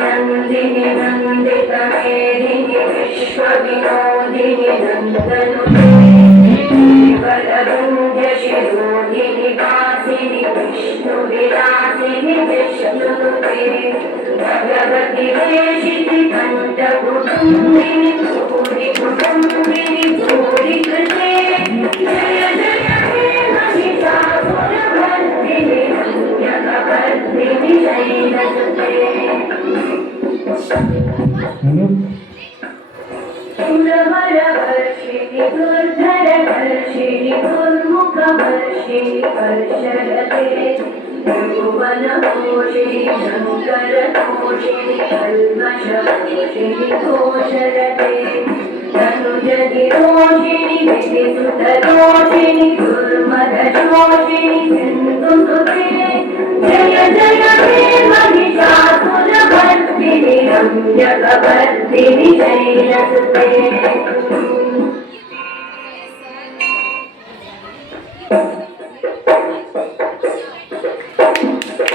नंदिनी नंदित मेदिनी विश्वविनोदिनी नंदनुते वरदुंज शिरोधिनी वासिनी विष्णु विलासिनी विष्णुनुते भगवती वेशिति कंठ कुटुंबिनी भूरि कुटुंबिनी भूरि कृते जय जय हे महिषासुरमर्दिनी रम्यकपर्दिनी शैलसुते सुरवरवर्षिणि दुर्धरवर्षिणि दुर्मुखवर्षिणि वर्षरते त्रिभुवनपोषिणि शङ्करतोषिणि कल्मषपोषिणि घोषरते तनुजनिरोषिणि विधिसुतरोषिणि दुर्मदशोषिणि सिन्धुसुते जय जय हे महिषासुरमर्दिनि रम्यकपर्दिनि शैलसुते